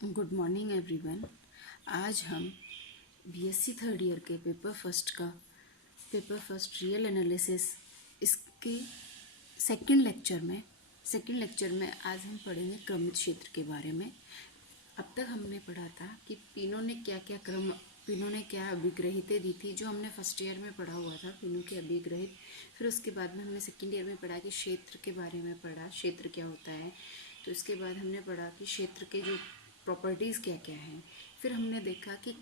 Good morning everyone. आज हम BSc third year के पेपर फर्स्ट रियल एनालिसिस इसके सेकंड लेक्चर में आज हम पढ़ेंगे क्रमित क्षेत्र के बारे में। अब तक हमने पढ़ा था कि पिनों ने क्या अभिग्रहितें दी थी, जो हमने फर्स्ट ईयर में पढ़ा हुआ था, पिनों के अभिग्रहित। फिर उसके बाद में हमने सेकंड ईयर में पढ़ा कि क्षेत्र के बारे में पढ़ा, क्षेत्र क्या होता है। तो इसके बाद हमने पढ़ा कि क्षेत्र के जो प्रॉपर्टीज़ क्या क्या हैं। फिर हमने देखा कि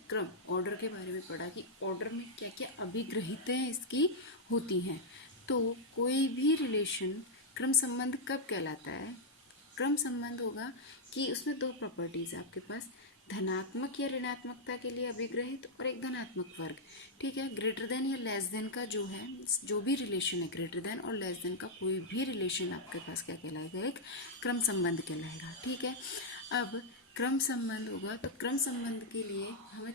ऑर्डर के बारे में पढ़ा कि ऑर्डर में क्या क्या अभिग्रहितें इसकी होती हैं। तो कोई भी रिलेशन क्रम संबंध कब कहलाता है? क्रम संबंध होगा कि उसमें दो प्रॉपर्टीज़ आपके पास, धनात्मक या ऋणात्मकता के लिए अभिग्रहित और एक धनात्मक वर्ग। ठीक है, ग्रेटर देन या लेस देन का जो है, जो भी रिलेशन है, ग्रेटर देन और लेस देन का कोई भी रिलेशन आपके पास क्या कहलाएगा? एक क्रम संबंध कहलाएगा। ठीक है, अब क्रम संबंध होगा तो क्रम संबंध के लिए हमें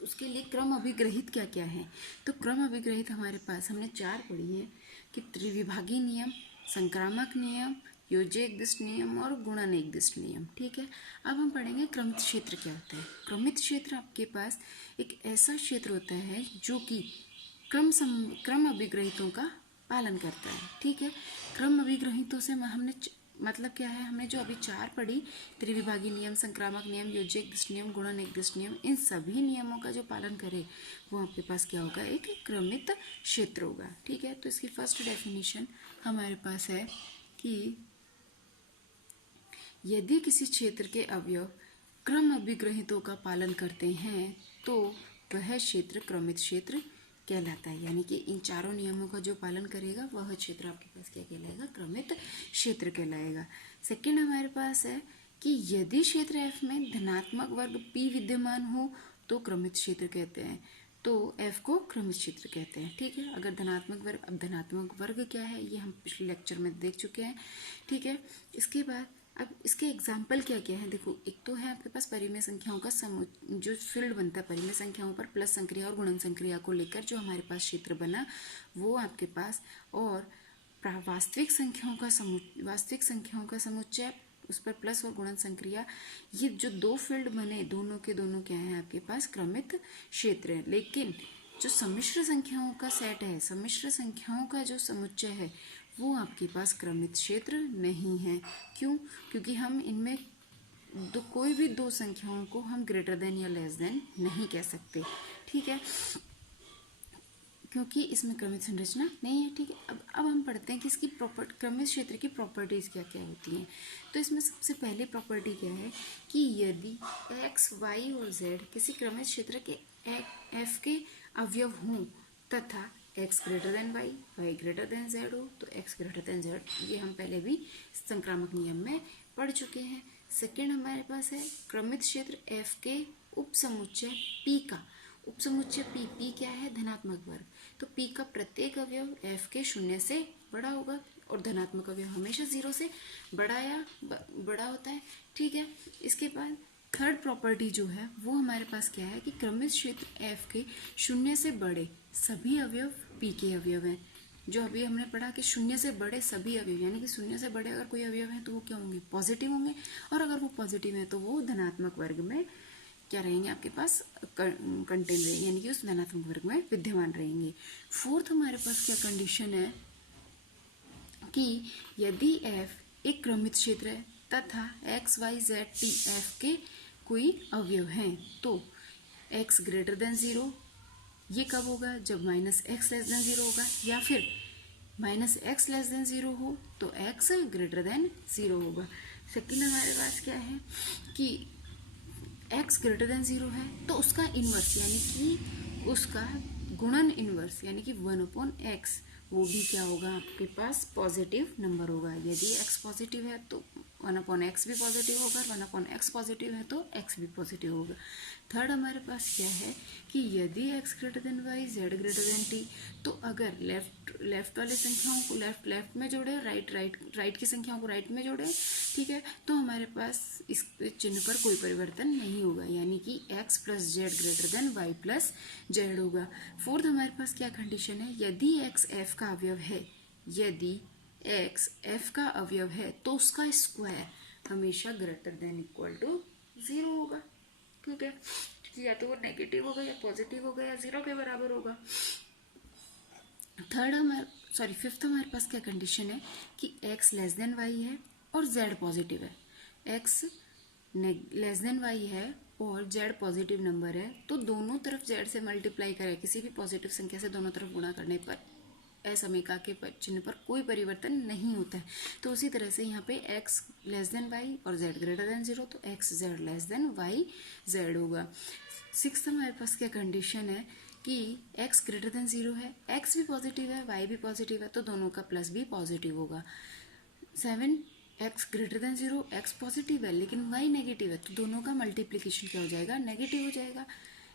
उसके लिए क्रम अभिग्रहित क्या क्या है। तो क्रम अभिग्रहित हमारे पास हमने चार पढ़ी है कि त्रिविभागी नियम, संक्रामक नियम, योज्य एकदिश नियम और गुणन एकदिश नियम। ठीक है, अब हम पढ़ेंगे क्रमित क्षेत्र क्या होता है। क्रमित क्षेत्र आपके पास एक ऐसा क्षेत्र होता है जो कि क्रम अभिग्रहितों का पालन करता है। ठीक है, क्रम अभिग्रहितों से हमने मतलब क्या है, हमने जो अभी चार पढ़ी, त्रिविभागी नियम, संक्रामक नियम, योज्य एकदिश नियम, गुणन एकदिश नियम, इन सभी नियमों का जो पालन करे वो आपके पास क्या होगा? एक क्रमित क्षेत्र होगा। ठीक है, तो इसकी फर्स्ट डेफिनेशन हमारे पास है कि यदि किसी क्षेत्र के अवयव क्रम अभिग्रहितों का पालन करते हैं तो वह क्षेत्र क्रमित क्षेत्र कहलाता है। यानी कि इन चारों नियमों का जो पालन करेगा वह क्षेत्र आपके पास क्या कहलाएगा? क्रमित क्षेत्र कहलाएगा। सेकंड हमारे पास है कि यदि क्षेत्र F में धनात्मक वर्ग P विद्यमान हो तो क्रमित क्षेत्र कहते हैं, तो F को क्रमित क्षेत्र कहते हैं। ठीक है, अगर धनात्मक वर्ग, अब धनात्मक वर्ग क्या है ये हम पिछले लेक्चर में देख चुके हैं। ठीक है, इसके बाद अब इसके एग्जाम्पल क्या क्या है, देखो। एक तो है आपके पास परिमेय संख्याओं का जो फील्ड बनता है, परिमेय संख्याओं पर प्लस संक्रिया और गुणन संक्रिया को लेकर जो हमारे पास क्षेत्र बना वो आपके पास, और वास्तविक संख्याओं का समुच्चय, उस पर प्लस और गुणन संक्रिया, ये जो दो फील्ड बने दोनों के दोनों क्या है आपके पास? क्रमित क्षेत्र है। लेकिन जो सम्मिश्र संख्याओं का सेट है, सम्मिश्र संख्याओं का जो समुच्चय है वो आपके पास क्रमित क्षेत्र नहीं है। क्यों? क्योंकि हम इनमें कोई भी दो संख्याओं को हम ग्रेटर देन या लेस देन नहीं कह सकते। ठीक है, क्योंकि इसमें क्रमित संरचना नहीं है। ठीक है, अब हम पढ़ते हैं कि इसकी क्रमित क्षेत्र की प्रॉपर्टीज़ क्या क्या होती हैं। तो इसमें सबसे पहले प्रॉपर्टी क्या है कि यदि x, y और z किसी क्रमित क्षेत्र के f के अवयव हों तथा x greater than y, y greater than z हो तो x ग्रेटर देन z, ये हम पहले भी संक्रामक नियम में पढ़ चुके हैं। सेकेंड हमारे पास है क्रमित क्षेत्र f के उपसमुच्चय p का उपसमुच्चय p क्या है? धनात्मक वर्ग। तो p का प्रत्येक अवयव f के शून्य से बड़ा होगा और धनात्मक अवयव हमेशा 0 से बड़ा होता है। ठीक है, इसके बाद थर्ड प्रॉपर्टी जो है वो हमारे पास क्या है कि क्रमित क्षेत्र f के शून्य से बड़े सभी अवयव p के अवयव हैं। जो अभी हमने पढ़ा कि शून्य से बड़े सभी अवयव, यानी कि शून्य से बड़े अगर कोई अवयव है तो वो क्या होंगे? पॉजिटिव होंगे, और अगर वो पॉजिटिव है तो वो धनात्मक वर्ग में क्या रहेंगे? आपके पास कंटेन रहेंगे, यानी कि उस धनात्मक वर्ग में विद्यमान रहेंगे। फोर्थ हमारे पास क्या कंडीशन है कि यदि f एक क्रमित क्षेत्र है तथा x, y, z, t f के कोई अवयव हैं तो x ग्रेटर देन 0, ये कब होगा? जब माइनस एक्स लेस देन 0 होगा, या फिर माइनस एक्स लेस देन 0 हो तो x ग्रेटर देन 0 होगा। सेकेंड हमारे पास क्या है कि x ग्रेटर देन 0 है तो उसका इन्वर्स, यानी कि उसका गुणन इन्वर्स, यानी कि 1/x, वो भी क्या होगा? आपके पास पॉजिटिव नंबर होगा। यदि x पॉजिटिव है तो 1/x भी पॉजिटिव होगा, 1/x पॉजिटिव है तो x भी पॉजिटिव होगा। थर्ड हमारे पास क्या है कि यदि x greater than y, z greater then t, तो अगर लेफ्ट वाले संख्याओं को लेफ्ट में जोड़े, राइट की संख्याओं को राइट में जोड़े, ठीक है, तो हमारे पास इस चिन्ह पर कोई परिवर्तन नहीं होगा, यानी कि x plus Z greater than y plus Z होगा। फोर्थ हमारे पास क्या कंडीशन है? यदि x f का अवयव है, यदि x f का अवयव है तो उसका स्क्वायर हमेशा ग्रेटर देन इक्वल टू 0 होगा। ठीक है, या तो वो नेगेटिव होगा या पॉजिटिव होगा या 0 के बराबर होगा। फिफ्थ हमारे पास क्या कंडीशन है कि x लेस देन वाई है और z पॉजिटिव है। x लेस देन वाई है और z पॉजिटिव नंबर है, तो दोनों तरफ z से मल्टीप्लाई करें, किसी भी पॉजिटिव संख्या से दोनों तरफ गुणा करने पर असमीका के चिन्ह पर कोई परिवर्तन नहीं होता है। तो उसी तरह से यहाँ पे x लेस देन वाई और z ग्रेटर देन 0, तो x z less than y z होगा। सिक्स्थ हमारे पास क्या कंडीशन है कि x ग्रेटर देन 0 है, x भी पॉजिटिव है, y भी पॉजिटिव है, तो दोनों का प्लस भी पॉजिटिव होगा। 7 x greater than 0, x positive है लेकिन y नेगेटिव है, तो दोनों का मल्टीप्लिकेशन क्या हो जाएगा, नेगेटिव हो जाएगा।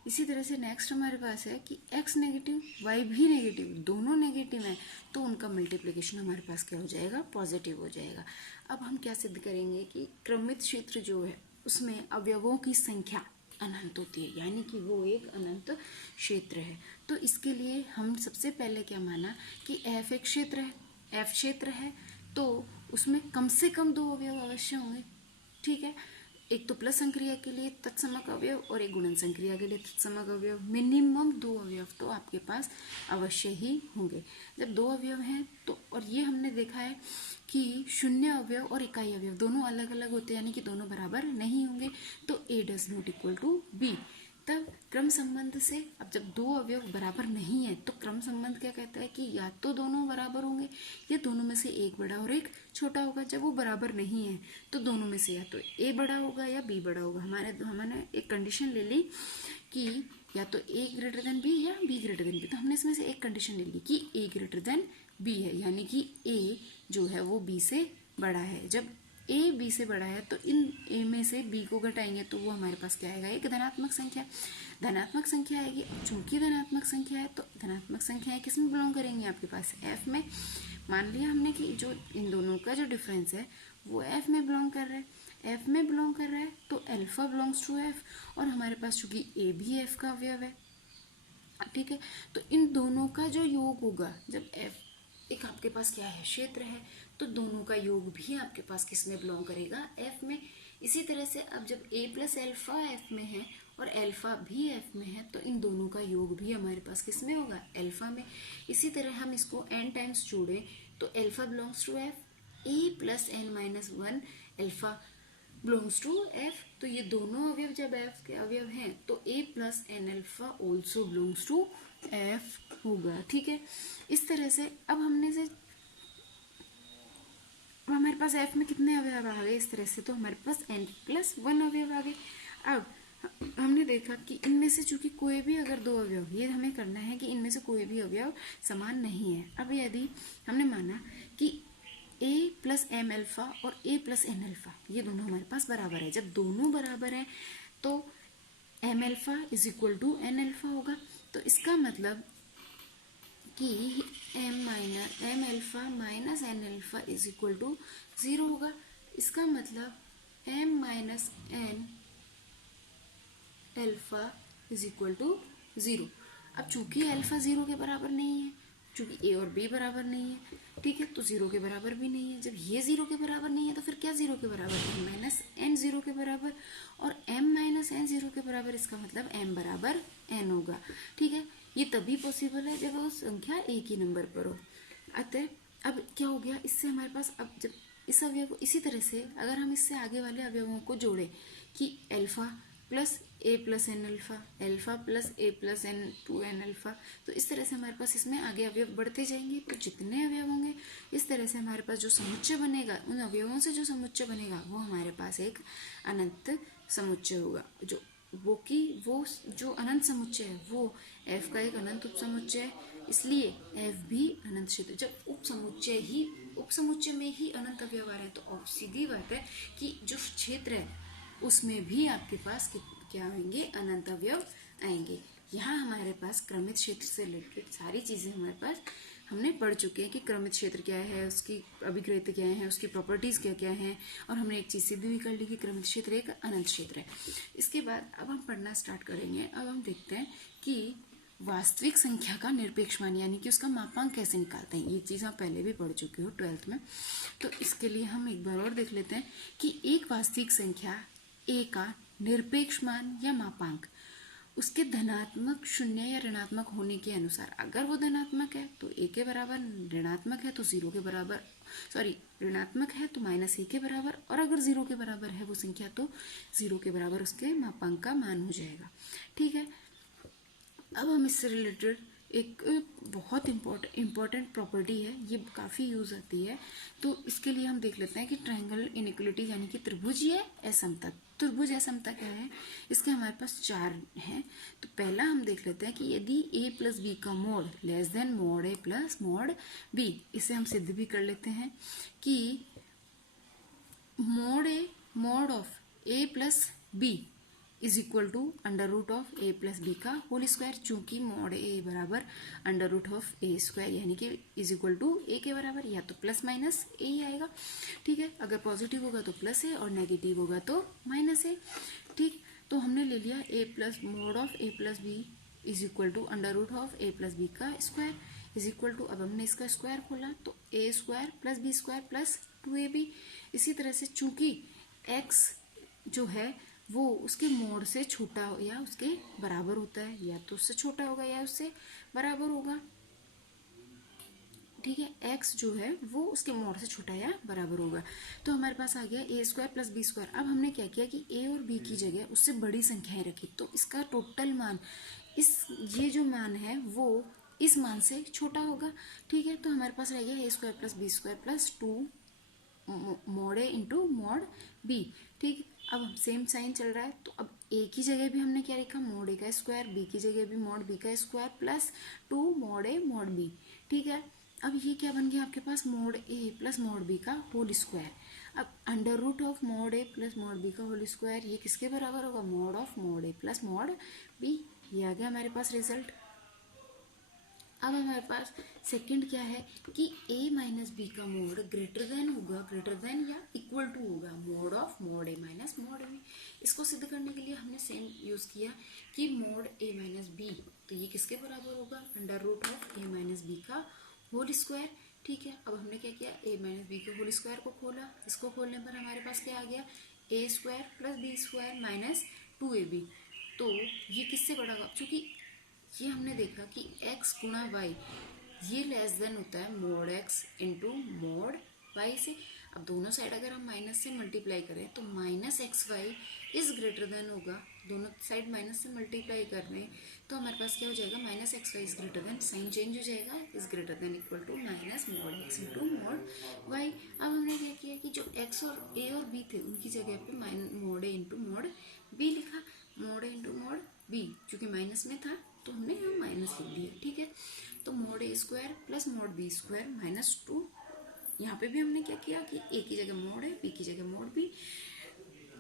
इसी तरह से नेक्स्ट हमारे पास है कि x नेगेटिव y भी नेगेटिव, दोनों नेगेटिव हैं, तो उनका मल्टीप्लिकेशन हमारे पास क्या हो जाएगा, पॉजिटिव हो जाएगा। अब हम क्या सिद्ध करेंगे कि क्रमित क्षेत्र जो है उसमें अवयवों की संख्या अनंत होती है, यानी कि वो एक अनंत क्षेत्र है। तो इसके लिए हम सबसे पहले क्या माना कि f एक क्षेत्र है, f क्षेत्र है तो उसमें कम से कम 2 अवयव अवश्य होंगे। ठीक है, एक तो प्लस संक्रिया के लिए तत्समक अवयव और एक गुणन संक्रिया के लिए तत्समक अवयव, मिनिमम 2 अवयव तो आपके पास अवश्य ही होंगे। जब 2 अवयव हैं तो, और ये हमने देखा है कि शून्य अवयव और इकाई अवयव दोनों अलग अलग होते हैं, यानी कि दोनों बराबर नहीं होंगे, तो A does not equal to B। तब क्रम संबंध से अब जब 2 अवयव बराबर नहीं है तो क्रम संबंध क्या कहता है कि या तो दोनों बराबर होंगे या दोनों में से एक बड़ा और एक छोटा होगा। जब वो बराबर नहीं है तो दोनों में से या तो A बड़ा होगा या B बड़ा होगा। हमने एक कंडीशन ले ली कि या तो A ग्रेटर देन B या B ग्रेटर देन B, तो हमने इसमें से एक कंडीशन ले ली कि A ग्रेटर देन B है, यानी कि A जो है वो B से बड़ा है। जब A B से बड़ा है तो इन A में से B को घटाएंगे तो वो हमारे पास क्या आएगा, एक धनात्मक संख्या, धनात्मक संख्या आएगी। चूंकि धनात्मक संख्या है तो धनात्मक संख्याएं किस में बिलोंग करेंगी, आपके पास F में। मान लिया हमने कि जो इन दोनों का जो डिफरेंस है वो F में बिलोंग कर रहा है, F में बिलोंग कर रहा है तो अल्फा बिलोंग्स टू F, और हमारे पास चूंकि A भी F का अवयव है। ठीक है, तो इन दोनों का जो योग होगा, जब F एक आपके पास क्या है, क्षेत्र है, तो दोनों का योग भी आपके पास किस में बिलोंग करेगा, F में। इसी तरह से अब जब A प्लस एल्फा F में है और एल्फा भी F में है तो इन दोनों का योग भी हमारे पास किस में होगा, एल्फा में। इसी तरह हम इसको n टाइम्स जोड़ें तो alpha belongs to F, A plus n minus 1 alpha belongs to F, तो ये दोनों अवयव जब F के अवयव हैं तो A plus n alpha also belongs to F होगा। ठीक है, इस तरह से अब हमने से हमारे पास F में कितने अवयव आ गए, इस तरह से तो हमारे पास n प्लस 1 अवयव आ गए। अब हमने देखा कि इनमें से चूंकि कोई भी अगर 2 अवयव, ये हमें करना है कि इनमें से कोई भी अवयव समान नहीं है। अब यदि हमने माना कि A प्लस m एल्फा और A प्लस n एल्फा ये दोनों हमारे पास बराबर है, जब दोनों बराबर हैं तो m alpha is equal to n alpha होगा। तो इसका मतलब कि m alpha minus n alpha is equal to 0 होगा। इसका मतलब m minus n alpha is equal to 0। अब चूंकि एल्फा 0 के बराबर नहीं है, चूंकि A और B बराबर नहीं है, ठीक है, तो 0 के बराबर भी नहीं है। जब ये 0 के बराबर नहीं है तो फिर क्या 0 के बराबर है, माइनस n 0 के बराबर, और m माइनस n 0 के बराबर, इसका मतलब m बराबर n होगा। ठीक है, ये तभी पॉसिबल है जब वो संख्या एक ही नंबर पर हो। अतः अब क्या हो गया, इससे हमारे पास अब जब इस अवयव को इसी तरह से अगर हम इससे आगे वाले अवयवों को जोड़ें कि alpha plus A plus n alpha, alpha plus A plus n to n alpha, तो इस तरह से हमारे पास इसमें आगे अवयव बढ़ते जाएंगे। तो जितने अवयव होंगे इस तरह से हमारे पास जो समुच्चय बनेगा, उन अवयवों से जो समुच्चय बनेगा वो हमारे पास एक अनंत समुच्चय होगा। वो जो अनंत समुच्चय है वो F का एक अनंत उपसमुच्चय है, इसलिए F भी अनंत क्षेत्र। जब उपसमुच्चय में ही अनंत अवयव आ रहे हैं तो सीधी बात है कि जो क्षेत्र है उसमें भी आपके पास क्या आएंगे, अनंत अवयव आएंगे। यहाँ हमारे पास क्रमित क्षेत्र से रिलेटेड सारी चीज़ें हमारे पास हमने पढ़ चुके हैं कि क्रमित क्षेत्र क्या है, उसकी अभिक्रिया क्या है, उसकी प्रॉपर्टीज़ क्या क्या हैं, और हमने एक चीज़ सिद्ध भी कर ली कि क्रमित क्षेत्र एक अनंत क्षेत्र है। इसके बाद अब हम पढ़ना स्टार्ट करेंगे। अब हम देखते हैं कि वास्तविक संख्या का निरपेक्ष मान यानी कि उसका मापांक कैसे निकालते हैं, ये चीज़ आप पहले भी पढ़ चुके हो 12th में। तो इसके लिए हम एक बार और देख लेते हैं कि एक वास्तविक संख्या a का निरपेक्ष मान या मापांक उसके धनात्मक, शून्य या ऋणात्मक होने के अनुसार, अगर वो धनात्मक है तो a के बराबर, ऋणात्मक है तो 0 के बराबर, ऋणात्मक है तो -a के बराबर, और अगर 0 के बराबर है वो संख्या तो 0 के बराबर उसके मापांक का मान हो जाएगा। ठीक है, अब हम इससे रिलेटेड एक बहुत इम्पॉर्टेंट प्रॉपर्टी है, ये काफ़ी यूज़ आती है। तो इसके लिए हम देख लेते हैं कि ट्रायंगल इनइक्वलिटी यानी कि त्रिभुजीय असमता। त्रिभुज असमता क्या है, इसके हमारे पास 4 हैं। तो पहला हम देख लेते हैं कि यदि a प्लस बी का mod less than mod a plus mod b, इसे हम सिद्ध भी कर लेते हैं कि mod of a plus b is equal to under root of a plus b का होल स्क्वायर, चूंकि मोड a बराबर under root of a square यानी कि इज इक्वल टू a के बराबर, या तो प्लस माइनस a ही आएगा। ठीक है, अगर पॉजिटिव होगा तो प्लस है और नेगेटिव होगा तो माइनस है। ठीक, तो हमने ले लिया a plus mod of a plus b is equal to under root of a plus b का स्क्वायर इज इक्वल टू, अब हमने इसका स्क्वायर खोला तो a square plus b square plus 2ab। इसी तरह से चूंकि x जो है वो उसके मोड से छोटा या उसके बराबर होता है, या तो उससे छोटा होगा या उससे बराबर होगा। ठीक है, x जो है वो उसके मोड से छोटा या बराबर होगा। तो हमारे पास आ गया a square plus b square. अब हमने क्या किया कि a और b की जगह उससे बड़ी संख्याएं रखी, तो इसका टोटल मान ये जो मान है वो इस मान से छोटा होगा। ठीक है, तो हमारे पास रह गया a square plus b square plus 2 mod a into mod b। ठीक, अब सेम साइन चल रहा है, तो अब a की जगह भी हमने क्या लिखा, मोड a का स्क्वायर, b की जगह भी मोड b का square plus 2 mod a mod b। ठीक है, अब ये क्या बन गया आपके पास, mod a plus mod b का होल स्क्वायर। अब under root of mod a plus mod b का होल स्क्वायर ये किसके बराबर होगा, mod of mod a plus mod b। ये आ गया हमारे पास रिजल्ट। अब हमारे पास सेकंड क्या है कि a माइनस बी का मोड ग्रेटर देन होगा, ग्रेटर देन या इक्वल टू होगा mod of mod a minus mod b। इसको सिद्ध करने के लिए हमने सेम यूज किया कि मोड a माइनस बी, तो ये किसके बराबर होगा, under root of a minus b का होल स्क्वायर। ठीक है, अब हमने क्या किया, a माइनस बी के होल स्क्वायर को खोला, इसको खोलने पर हमारे पास क्या आ गया, a square plus b square minus 2ab। तो ये किससे बड़ा होगा, क्योंकि ये हमने देखा कि x गुणा y ये लेस देन होता है mode x into mode y से। अब दोनों साइड अगर हम माइनस से मल्टीप्लाई करें तो minus x y is greater than होगा, दोनों साइड माइनस से मल्टीप्लाई कर रहे हैं तो हमारे पास क्या हो जाएगा, minus x y is greater than, sign change हो जाएगा, is greater than equal to minus mod x into mod y. अब हमने क्या किया कि जो x और a और b थे उनकी जगह पे mode a into mod b लिखा, mod a into mod b, चूंकि माइनस में था तो हमने यहाँ माइनस लिख दिया। ठीक है, तो mode a square plus mod b square minus 2, यहाँ पे भी हमने क्या किया कि a की जगह मोड है, b की जगह mod b,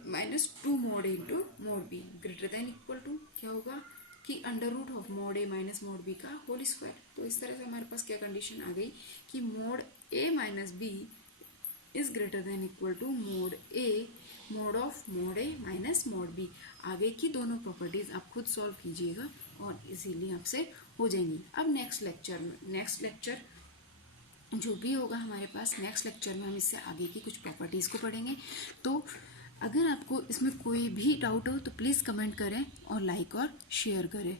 minus 2 mod a into mod b greater than equal to क्या होगा कि under root of mod a minus mod b का होल स्क्वायर। तो इस तरह से हमारे पास क्या कंडीशन आ गई कि mod a minus b is greater than equal to mod a mod of mod a minus mod b। आगे की दोनों प्रॉपर्टीज आप खुद सॉल्व कीजिएगा और इजीली आपसे हो जाएंगी। अब नेक्स्ट लेक्चर जो भी होगा हमारे पास, नेक्स्ट लेक्चर में हम इससे आगे की कुछ प्रॉपर्टीज़ को पढ़ेंगे। तो अगर आपको इसमें कोई भी डाउट हो तो प्लीज़ कमेंट करें और लाइक और शेयर करें।